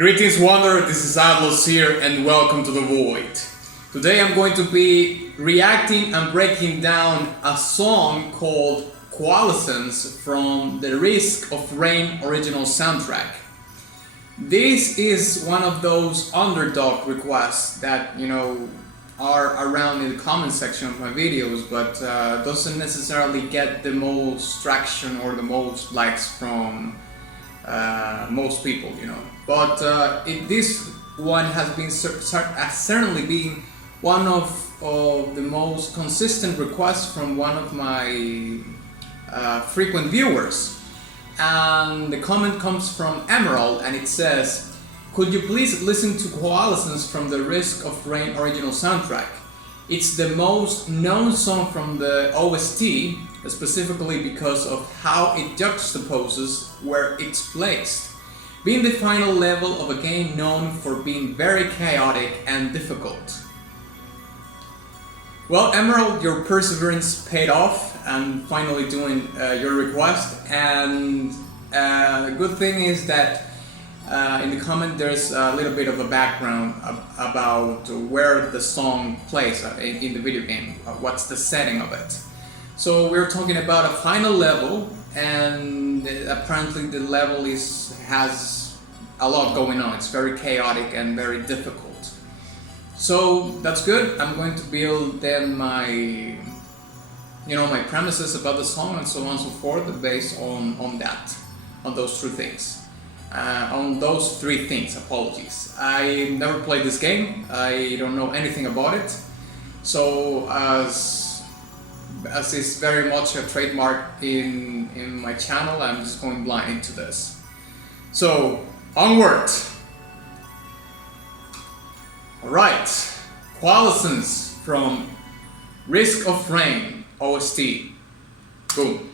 Greetings Wanderer, this is Atlas here and welcome to the Void. Today I'm going to be reacting and breaking down a song called Coalescence from the Risk of Rain original soundtrack. This is one of those underdog requests that, are around in the comment section of my videos, but doesn't necessarily get the most traction or the most likes from most people, But this one has been certainly been one of the most consistent requests from one of my frequent viewers. And the comment comes from Emerald, and it says, "Could you please listen to Coalescence from the Risk of Rain original soundtrack? It's the most known song from the OST, specifically because of how it juxtaposes where it's placed, being the final level of a game known for being very chaotic and difficult." Well, Emerald, your perseverance paid off and finally doing your request, and the good thing is that in the comment there's a little bit of a background about where the song plays in the video game, what's the setting of it. So we're talking about a final level, and apparently the level has a lot going on. It's very chaotic and very difficult. So that's good. I'm going to build then my premises about the song and so on and so forth based on those three things. Apologies. I never played this game. I don't know anything about it. So as is very much a trademark in my channel, I'm just going blind into this. So onward. Alright, Coalescence from Risk of Rain OST. Boom.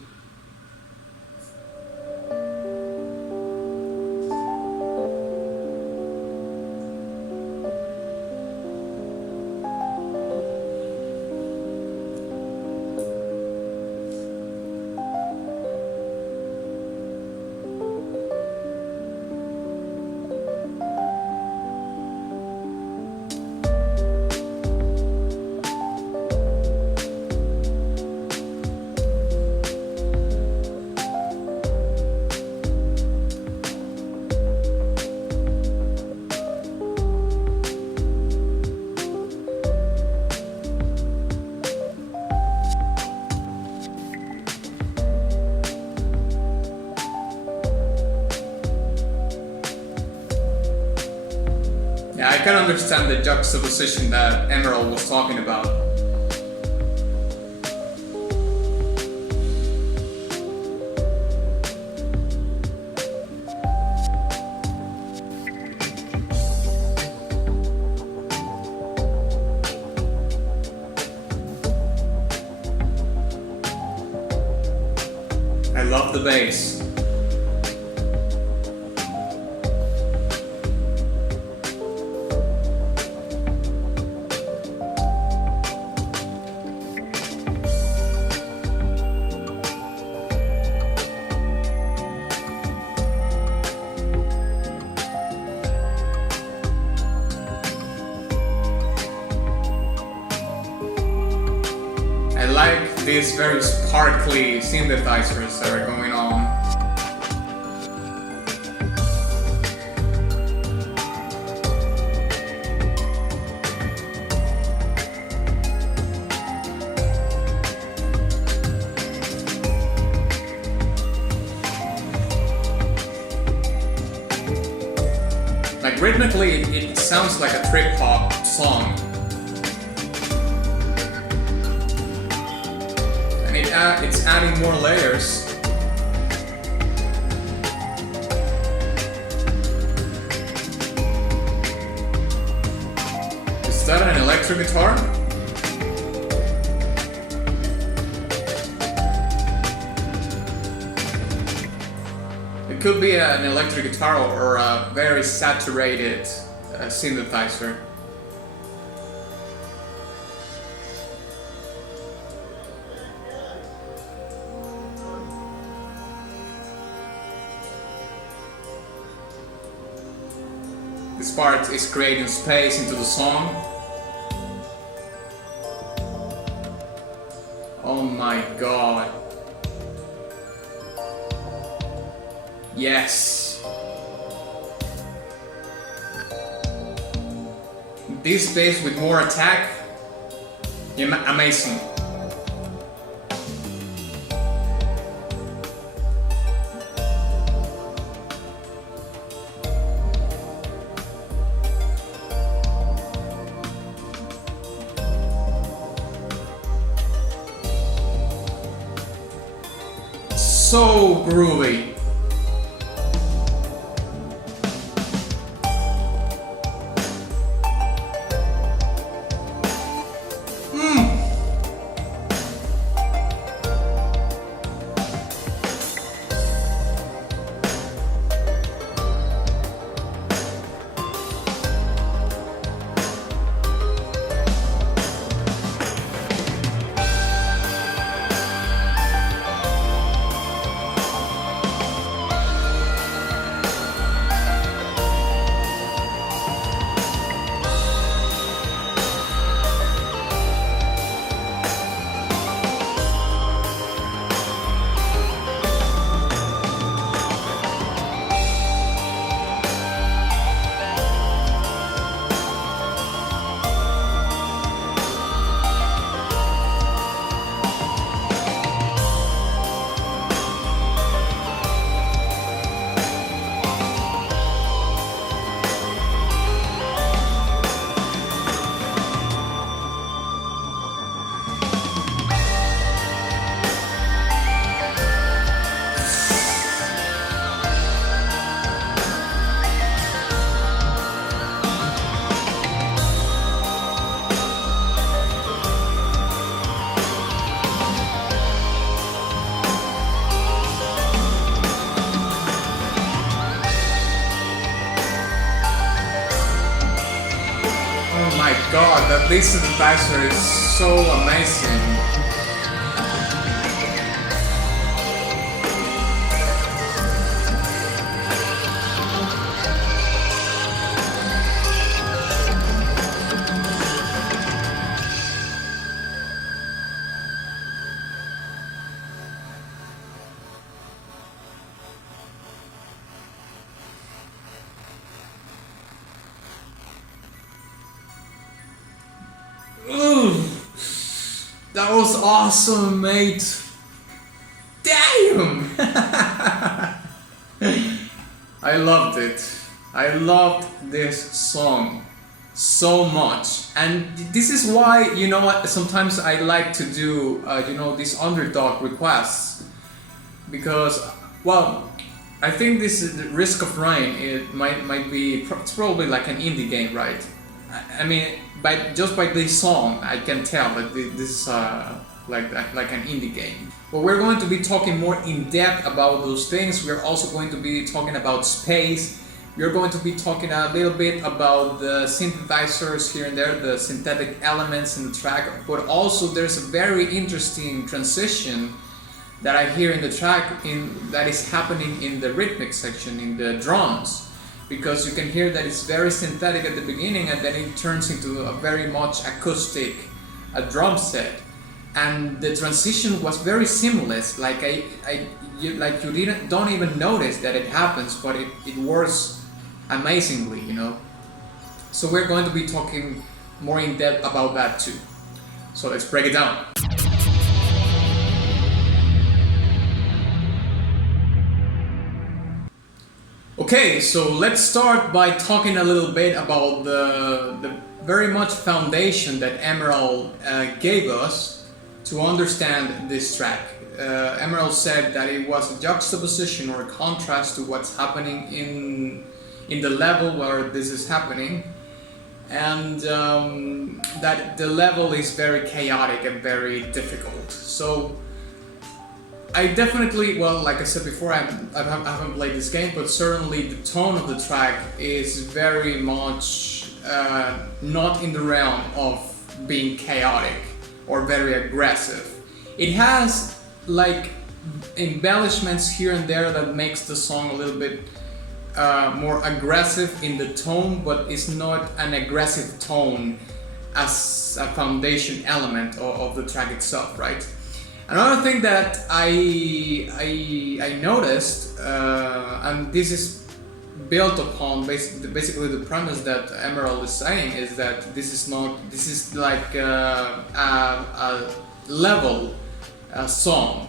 Yeah, I can understand the juxtaposition that Emerald was talking about. I love the bass. I like these very sparkly synthesizers that are going on. Like rhythmically, it sounds like a trip hop song. It's adding more layers. Is that an electric guitar? It could be an electric guitar or a very saturated synthesizer. This part is creating space into the song. Oh my god. Yes. This bass with more attack. Amazing. So groovy. God, that this synthesizer is so amazing. Ooh, that was awesome, mate. Damn! I loved it. I loved this song so much. And this is why, you know what, sometimes I like to do, these underdog requests. Because, well, I think this is the Risk of Rain. It might be, it's probably like an indie game, right? I mean, just by this song, I can tell that this is like an indie game. But we're going to be talking more in depth about those things. We're also going to be talking about space. We're going to be talking a little bit about the synthesizers here and there, the synthetic elements in the track. But also, there's a very interesting transition that I hear in the track that is happening in the rhythmic section, in the drums. Because you can hear that it's very synthetic at the beginning and then it turns into a very much acoustic drum set. And the transition was very seamless, like you don't even notice that it happens, but it works amazingly, you know. So we're going to be talking more in depth about that too. So let's break it down. Okay, so let's start by talking a little bit about the very much foundation that Emerald gave us to understand this track. Emerald said that it was a juxtaposition or a contrast to what's happening in the level where this is happening, and that the level is very chaotic and very difficult. So I definitely, well, like I said before, I haven't played this game, but certainly the tone of the track is very much not in the realm of being chaotic or very aggressive. It has like embellishments here and there that makes the song a little bit more aggressive in the tone, but it's not an aggressive tone as a foundation element of the track itself, right? Another thing that I noticed, and this is built upon basically the premise that Emerald is saying, is that this is like a level song,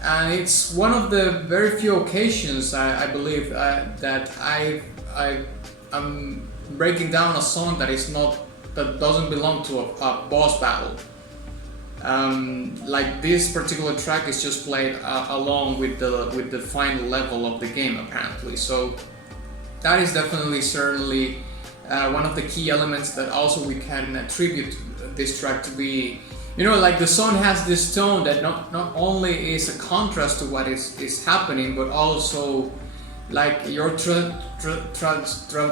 and it's one of the very few occasions I believe that I'm breaking down a song that doesn't belong to a boss battle. Like this particular track is just played along with the final level of the game, apparently. So that is certainly one of the key elements that also we can attribute this track to be. You know, like the song has this tone that not only is a contrast to what is happening, but also like you're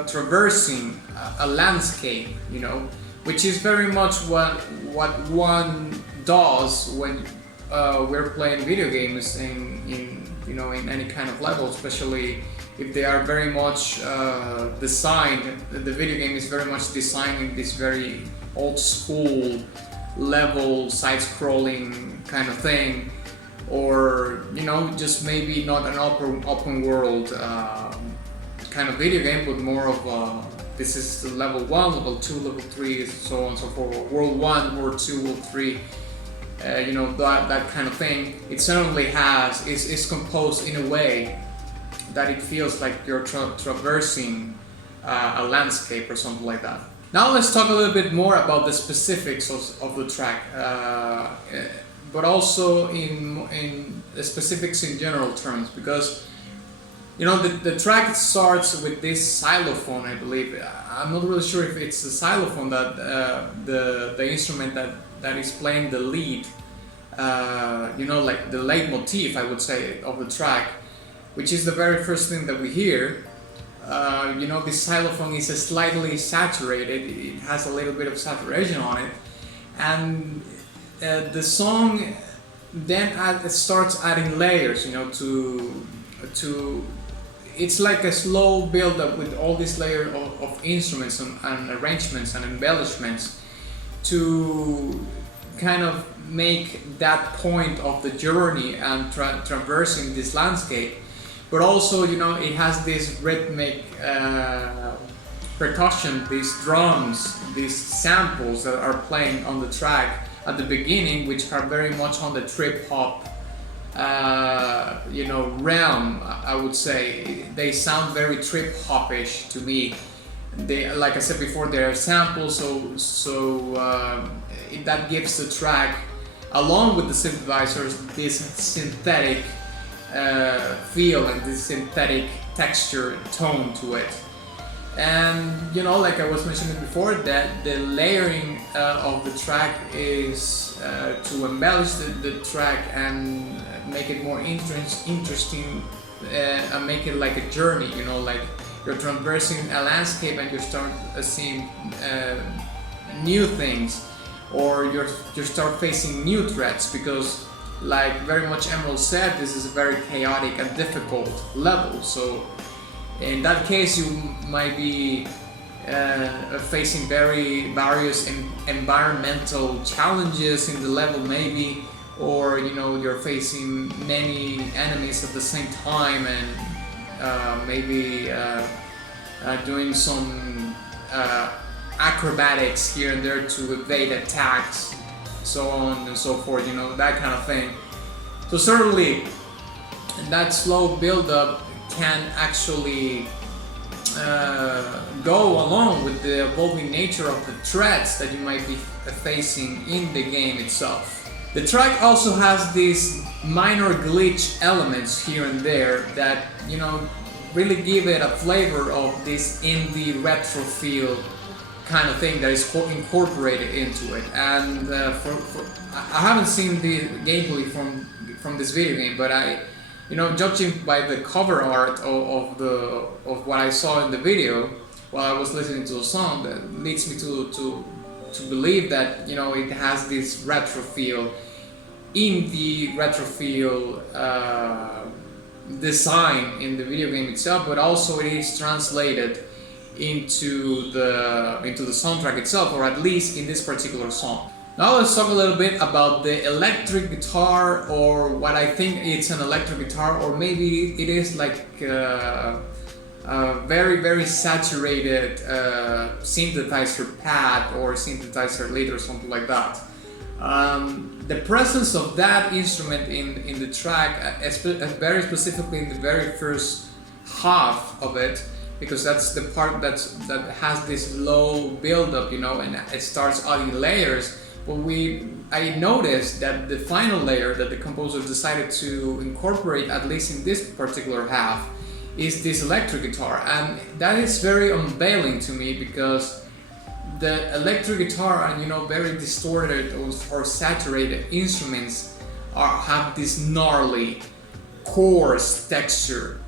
traversing a landscape, you know, which is very much what one does when we're playing video games in any kind of level, especially if they are very much designed. The video game is very much designed in this very old school level, side-scrolling kind of thing, or just maybe not an open world kind of video game, but more of this is the level 1, level 2, level 3, so on and so forth, world 1, world 2, world 3, that kind of thing. It certainly is composed in a way that it feels like you're traversing a landscape or something like that. Now let's talk a little bit more about the specifics of the track, but also in the specifics in general terms, because the track starts with this xylophone, I believe. I'm not really sure if it's the xylophone that the instrument that is playing the lead, like the leitmotif, I would say, of the track, which is the very first thing that we hear. This xylophone is slightly saturated. It has a little bit of saturation on it, and the song then starts adding layers. To it's like a slow build up with all these layers of instruments and arrangements and embellishments to kind of make that point of the journey and traversing this landscape. But also, it has this rhythmic percussion, these drums, these samples that are playing on the track at the beginning, which are very much on the trip hop, realm. I would say they sound very trip hopish to me. They, like I said before, they are samples, so that gives the track, along with the synthesizers, this synthetic feel and this synthetic texture tone to it. And like I was mentioning before, that the layering of the track is to embellish the track and make it more interesting and make it like a journey, like you're traversing a landscape and you start seeing new things, or you start facing new threats, because like very much Emerald said, this is a very chaotic and difficult level. So in that case, you might be facing various environmental challenges in the level, maybe, or you're facing many enemies at the same time, and maybe doing some acrobatics here and there to evade attacks, so on and so forth, that kind of thing. So certainly that slow build-up can actually go along with the evolving nature of the threats that you might be facing in the game itself. The track also has these minor glitch elements here and there that really give it a flavor of this indie retro feel kind of thing that is incorporated into it. And I haven't seen the gameplay from this video game, but judging by the cover art of what I saw in the video while I was listening to the song, that leads me to believe that it has this retro feel, indie retro feel design in the video game itself, but also it is translated into the soundtrack itself, or at least in this particular song. Now let's talk a little bit about the electric guitar, or what I think it's an electric guitar, or maybe it is like a very saturated synthesizer pad or synthesizer lead or something like that. The presence of that instrument in the track, very specifically in the very first half of it, because that's the part that has this low build-up, you know, and it starts adding layers. But I noticed that the final layer that the composer decided to incorporate, at least in this particular half, is this electric guitar, and that is very unveiling to me, because the electric guitar and, you know, very distorted or saturated instruments have this gnarly, coarse texture.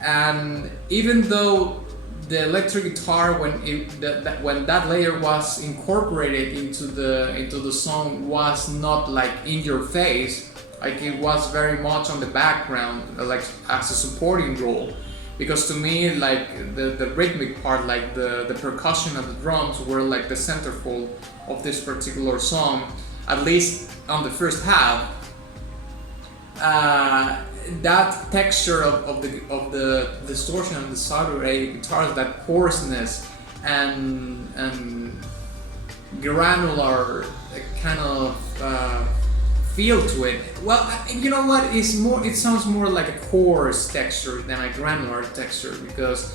And even though the electric guitar, when that layer was incorporated into the song, was not like in your face, like it was very much on the background, like as a supporting role. Because to me, like the rhythmic part, like the percussion and the drums were like the centerfold of this particular song, at least on the first half. That texture of the distortion and the saturated guitars, that coarseness and granular kind of feel to it. Well, you know what? It sounds more like a coarse texture than a granular texture, because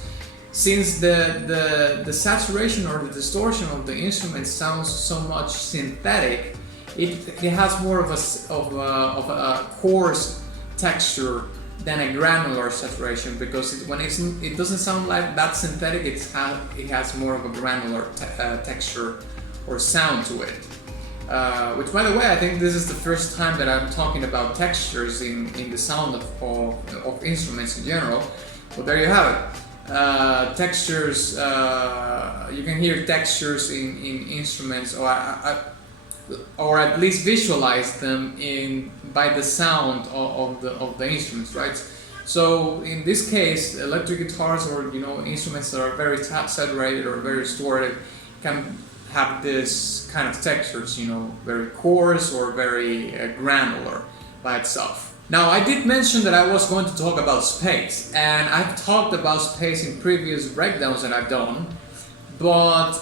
since the saturation or the distortion of the instrument sounds so much synthetic, it has more of a coarse texture than a granular saturation, because when it doesn't sound like that synthetic, it has more of a granular texture or sound to it. Which, by the way, I think this is the first time that I'm talking about textures in the sound of instruments in general. But there you have it. Textures, you can hear textures in instruments, or at least visualize them by the sound of the instruments, right? So in this case, electric guitars, or, you know, instruments that are very saturated or very distorted, can have this kind of textures, you know, very coarse or very granular by itself. Now, I did mention that I was going to talk about space, and I've talked about space in previous breakdowns that I've done, but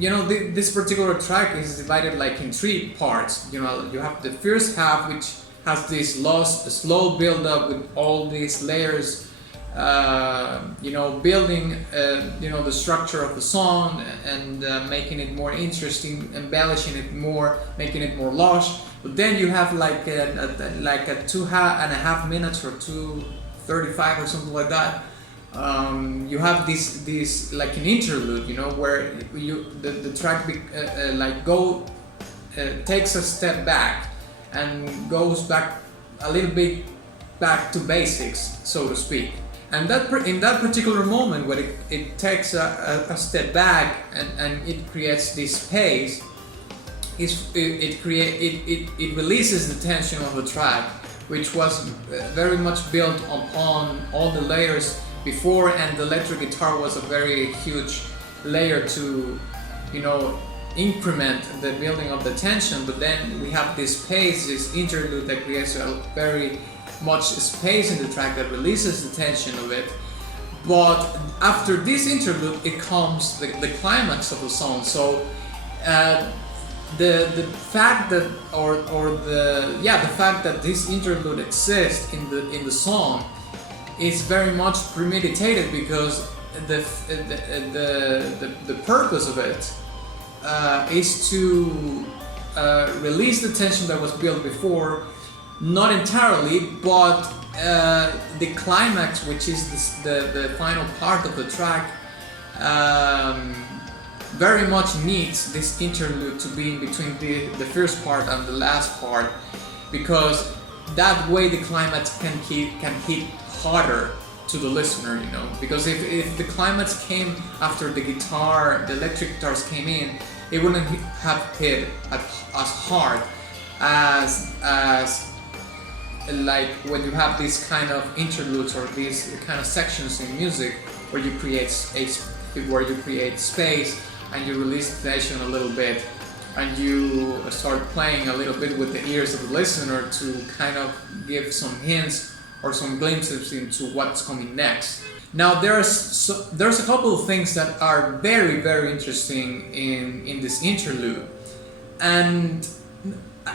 you know, this particular track is divided like in 3 parts. You know, you have the first half, which has this slow build-up with all these layers, you know, building, you know, the structure of the song and making it more interesting, embellishing it more, making it more lush. But then you have like a 2.5 minutes or 2:35 or something like that. You have this like an interlude, you know, where the track takes a step back and goes back a little bit back to basics, so to speak. And in that particular moment, when it takes a step back and it creates this space, it releases the tension of the track, which was very much built upon all the layers before, and the electric guitar was a very huge layer to, you know, increment the building of the tension. But then we have this space, this interlude, that creates a very much space in the track that releases the tension of it. But after this interlude, it comes the climax of the song. So the fact that the fact that this interlude exists in the song is very much premeditated, because the purpose of it is to release the tension that was built before, not entirely, but the climax, which is the final part of the track, very much needs this interlude to be in between the first part and the last part, because that way the climax can hit harder to the listener, you know. Because if the climax came after the electric guitars came in, it wouldn't have hit as hard as like when you have these kind of interludes or these kind of sections in music where you create space and you release the tension a little bit and you start playing a little bit with the ears of the listener to kind of give some hints or some glimpses into what's coming next. Now there's a couple of things that are very, very interesting in this interlude, and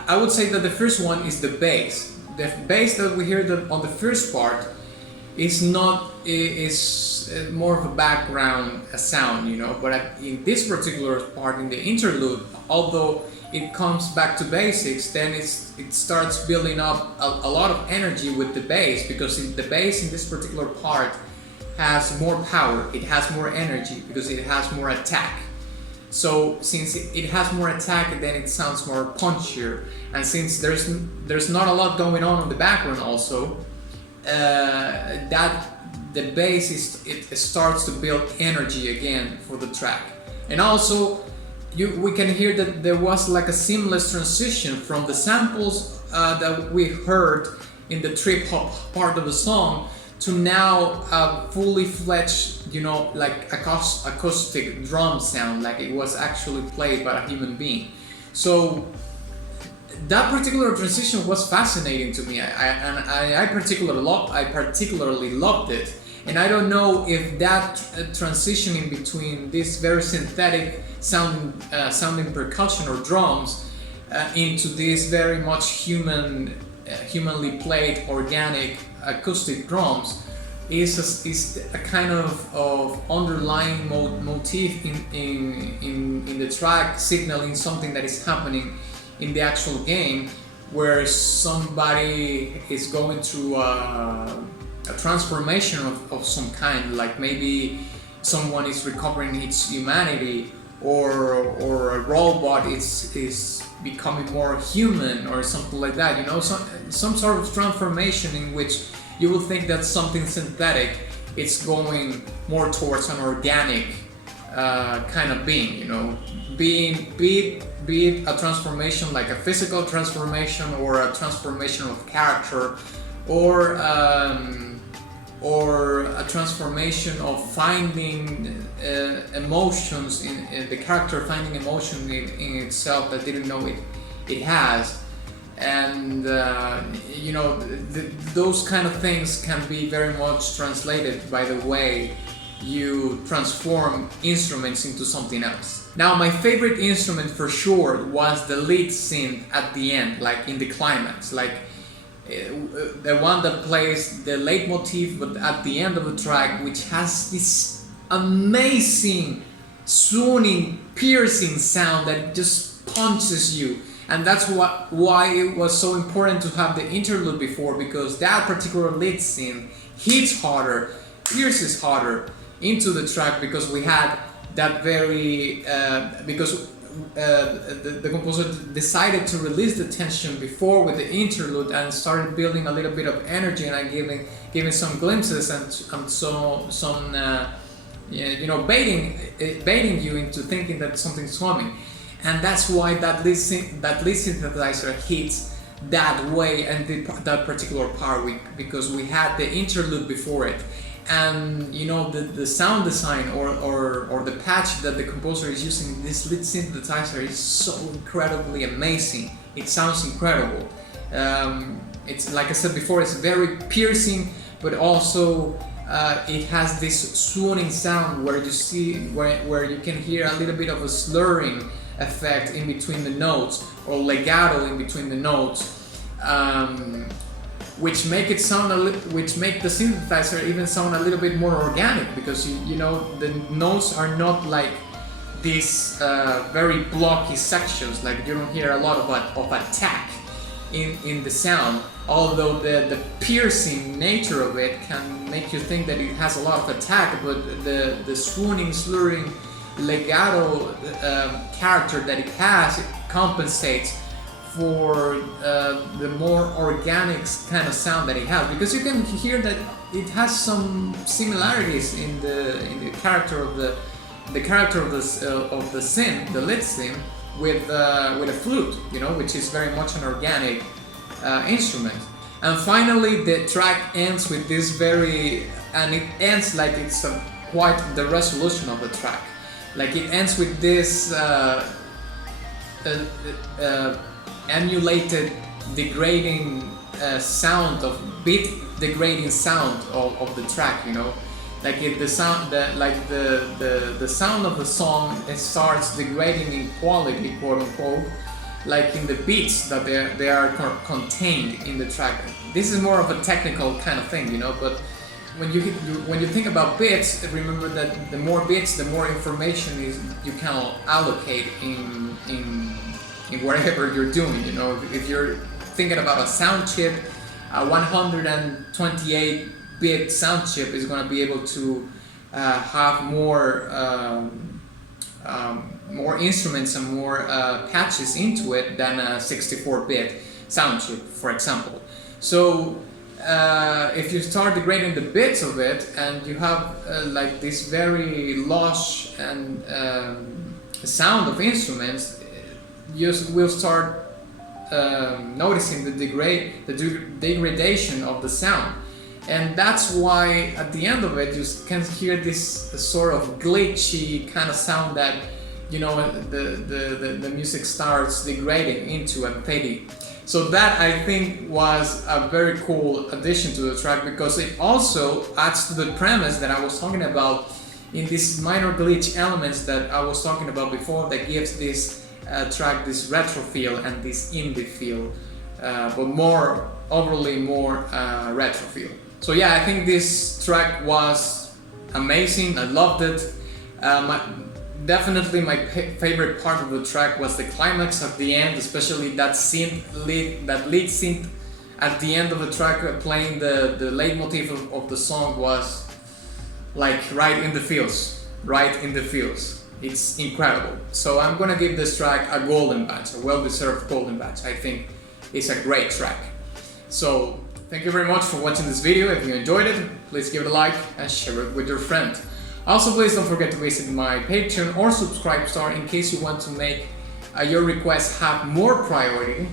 I would say that the first one is the bass. The bass that we hear on the first part is more of a background sound, you know, but in this particular part, in the interlude, although it comes back to basics, then it starts building up a lot of energy with the bass, because the bass in this particular part has more power, it has more energy, because it has more attack. So since it has more attack, then it sounds more punchier, and since there's not a lot going on in the background also, that the bass it starts to build energy again for the track. And also we can hear that there was like a seamless transition from the samples that we heard in the trip hop part of the song to now a fully fledged, you know, like acoustic drum sound, like it was actually played by a human being. So that particular transition was fascinating to me. I particularly loved it, and I don't know if that transition in between this very synthetic sounding percussion or drums into this very much humanly played organic acoustic drums is a kind of underlying motif in the track, signaling something that is happening in the actual game, where somebody is going through a transformation of some kind, like maybe someone is recovering its humanity, or a robot is becoming more human, or something like that, you know, some sort of transformation in which you will think that something synthetic it's going more towards an organic kind of being, you know, be it a transformation like a physical transformation, or a transformation of character, or a transformation of finding emotions in the character, finding emotion in itself that didn't know it has. And you know, those kind of things can be very much translated by the way you transform instruments into something else. Now, my favorite instrument for sure was the lead synth at the end, like in the climax, like the one that plays the leitmotif but at the end of the track, which has this amazing swooning, piercing sound that just punches you. And that's why it was so important to have the interlude before, because that particular lead synth hits harder, pierces harder into the track, because we had that very because the composer decided to release the tension before with the interlude and started building a little bit of energy, and giving some glimpses and some you know, baiting you into thinking that something's coming. And that's why that lead synthesizer hits that way and that particular part, because we had the interlude before it. And you know, the sound design or the patch that the composer is using in this lead synthesizer is so incredibly amazing. It sounds incredible. It's, like I said before, it's very piercing, but also it has this swooning sound where you see where you can hear a little bit of a slurring effect in between the notes, or legato in between the notes, which make the synthesizer even sound a little bit more organic, because you know, the notes are not like these very blocky sections, like you don't hear a lot of attack in the sound, although the piercing nature of it can make you think that it has a lot of attack, but the swooning, slurring legato character that it has, it compensates for the more organic kind of sound that it has, because you can hear that it has some similarities in the character of the synth, the lead synth, with a flute, you know, which is very much an organic instrument. And finally the track ends with this and it ends like it's quite the resolution of the track. Like it ends with this emulated degrading sound of bit degrading sound of the track, you know, like the sound the sound of the song, it starts degrading in quality, quote unquote, like in the beats that they are contained in the track. This is more of a technical kind of thing, you know, but when you think about bits, remember that the more bits, the more information you can allocate in whatever you're doing. You know, if you're thinking about a sound chip, a 128-bit sound chip is going to be able to have more instruments and more patches into it than a 64-bit sound chip, for example. So if you start degrading the bits of it, and you have like this very lush and sound of instruments, you will start noticing the degradation of the sound. And that's why at the end of it you can hear this sort of glitchy kind of sound that, you know, the music starts degrading into and fading. So that, I think, was a very cool addition to the track, because it also adds to the premise that I was talking about in these minor glitch elements that I was talking about before, that gives this track this retro feel and this indie feel, but more overly more retro feel. So yeah, I think this track was amazing. I loved it. Definitely my favorite part of the track was the climax at the end, especially that lead synth at the end of the track, playing the leitmotif of the song, was like right in the feels. It's incredible. So I'm gonna give this track a golden badge, a well-deserved golden badge. I think it's a great track. So thank you very much for watching this video. If you enjoyed it, please give it a like and share it with your friend. Also, please don't forget to visit my Patreon or subscribe star in case you want to make your requests have more priority.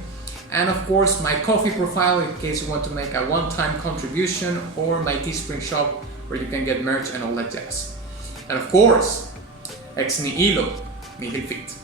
And of course, my Ko-fi profile in case you want to make a one-time contribution, or my Teespring shop where you can get merch and all that jazz. And of course, ex nihilo nihil fit.